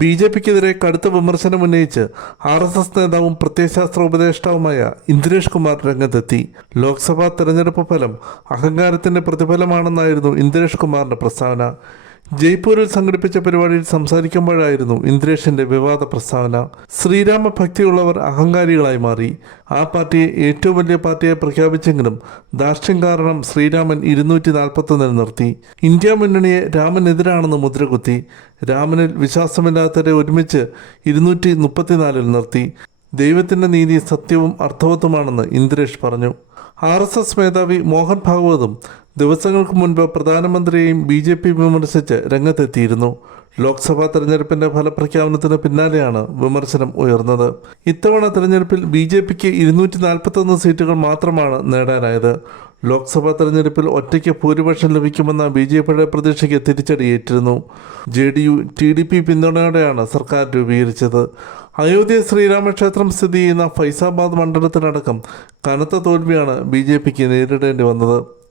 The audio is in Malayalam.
ബി ജെ പിക്കെതിരെ കടുത്ത വിമർശനം ഉന്നയിച്ച് ആർ എസ് എസ് നേതാവും പ്രത്യയശാസ്ത്ര ഉപദേഷ്ടാവുമായ ഇന്ദ്രേഷ് കുമാർ രംഗത്തെത്തി. ലോക്സഭാ തെരഞ്ഞെടുപ്പ് ഫലം അഹങ്കാരത്തിന്റെ പ്രതിഫലമാണെന്നായിരുന്നു ഇന്ദ്രേഷ് കുമാറിന്റെ പ്രസ്താവന. ജയ്പൂരിൽ സംഘടിപ്പിച്ച പരിപാടിയിൽ സംസാരിക്കുമ്പോഴായിരുന്നു ഇന്ദ്രേഷിന്റെ വിവാദ പ്രസ്താവന. ശ്രീരാമ ഭക്തിയുള്ളവർ അഹങ്കാരികളായി മാറി. ആ പാർട്ടിയെ ഏറ്റവും വലിയ പാർട്ടിയായി പ്രഖ്യാപിച്ചെങ്കിലും ദാർഷ്ട്യം കാരണം ശ്രീരാമൻ ഇരുന്നൂറ്റി നാൽപ്പത്തൊന്നിൽ നിർത്തി. ഇന്ത്യ മുന്നണിയെ രാമനെതിരാണെന്ന് മുദ്രകുത്തി. രാമനിൽ വിശ്വാസമില്ലാത്തവരെ ഒരുമിച്ച് ഇരുന്നൂറ്റി മുപ്പത്തിനാലിൽ നിർത്തി. ദൈവത്തിന്റെ നീതി സത്യവും അർത്ഥവത്തുമാണെന്ന് ഇന്ദ്രേഷ് പറഞ്ഞു. ആർ എസ് എസ് മേധാവി മോഹൻ ഭാഗവതും ദിവസങ്ങൾക്ക് മുൻപ് പ്രധാനമന്ത്രിയെയും ബി ജെ പി വിമർശിച്ച് രംഗത്തെത്തിയിരുന്നു. ലോക്സഭാ തെരഞ്ഞെടുപ്പിന്റെ ഫലപ്രഖ്യാപനത്തിന് പിന്നാലെയാണ് വിമർശനം ഉയർന്നത്. ഇത്തവണ തെരഞ്ഞെടുപ്പിൽ ബി ജെ പിക്ക് ഇരുന്നൂറ്റി നാൽപ്പത്തൊന്ന് സീറ്റുകൾ മാത്രമാണ് നേടാനായത്. ലോക്സഭാ തെരഞ്ഞെടുപ്പിൽ ഒറ്റയ്ക്ക് ഭൂരിപക്ഷം ലഭിക്കുമെന്ന ബി ജെ പിയുടെ പ്രതീക്ഷയ്ക്ക് തിരിച്ചടിയേറ്റിരുന്നു. J D U T D P പിന്തുണയോടെയാണ് സർക്കാർ രൂപീകരിച്ചത്. അയോധ്യ ശ്രീരാമക്ഷേത്രം സ്ഥിതി ചെയ്യുന്ന ഫൈസാബാദ് മണ്ഡലത്തിനടക്കം കനത്ത തോൽവിയാണ് ബി ജെ പിക്ക് നേരിടേണ്ടി വന്നത്.